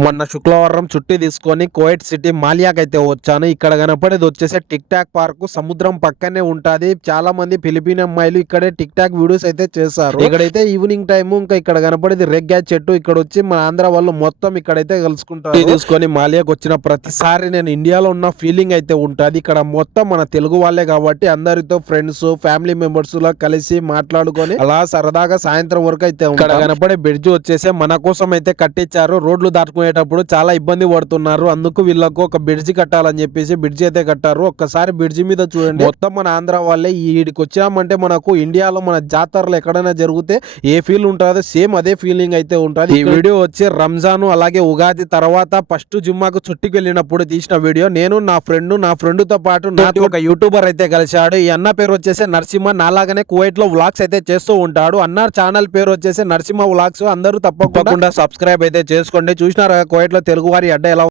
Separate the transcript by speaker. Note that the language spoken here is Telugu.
Speaker 1: మొన్న శుక్రవారం చుట్టి తీసుకొని కోయట్ సిటీ మాలియాకి అయితే వచ్చాను. ఇక్కడ కనపడేది వచ్చేసి టిక్ టాక్ పార్క్. సముద్రం పక్కనే ఉంటది. చాలా మంది ఫిలిపిన్ అమ్మాయిలు ఇక్కడే టిక్ టాక్ వీడియోస్ అయితే చేశారు. ఇక్కడైతే ఈవినింగ్ టైం ఇంకా ఇక్కడ కనపడేది రెగ్గా చెట్టు. ఇక్కడ వచ్చి మన ఆంధ్ర వాళ్ళు మొత్తం ఇక్కడైతే కలుసుకుంటారు. తీసుకొని మాలియాకి వచ్చిన ప్రతిసారి నేను ఇండియాలో ఉన్న ఫీలింగ్ అయితే ఉంటది. ఇక్కడ మొత్తం మన తెలుగు వాళ్ళే కాబట్టి అందరితో ఫ్రెండ్స్ ఫ్యామిలీ మెంబర్స్ లా కలిసి మాట్లాడుకొని అలా సరదాగా సాయంత్రం వరకు అయితే ఇక్కడ కనపడే బ్రిడ్జ్ వచ్చేసి మన కోసం అయితే కట్టించారు. రోడ్లు దాటుకునేటప్పుడు చాలా ఇబ్బంది పడుతున్నారు. అందుకు వీళ్ళకు ఒక బ్రిడ్జ్ కట్టాలని చెప్పేసి బ్రిడ్జ్ అయితే కట్టారు. ఒక్కసారి బ్రిడ్జ్ మీద చూడండి. మొత్తం మన ఆంధ్ర వాళ్ళే ఈడికి వచ్చామంటే మనకు ఇండియాలో మన జాతరలు ఎక్కడైనా జరిగితే ఏ ఫీల్ ఉంటుందో సేమ్ అదే ఫీలింగ్ అయితే ఉంటుంది. ఈ వీడియో వచ్చి రంజాన్ అలాగే ఉగాది తర్వాత ఫస్ట్ జుమ్మాకు చుట్టుకు వెళ్ళినప్పుడు తీసిన వీడియో. నేను నా ఫ్రెండ్ నా ఫ్రెండ్తో పాటు నాటి ఒక యూట్యూబర్ అయితే కలిశాడు. ఈ అన్న పేరు వచ్చేసి నరసింహ. నాలాగానే కువైట్లో వ్లాగ్స్ అయితే చేస్తూ ఉంటాడు. అన్న ఛానల్ పేరు వచ్చేసి నరసింహ వ్లాగ్స్ అందరూ తప్పకుండా సబ్స్క్రైబ్ అయితే చేసుకోండి. చూసినారా కోయట్లో లో తెలుగు వారి అడ్డ ఎలా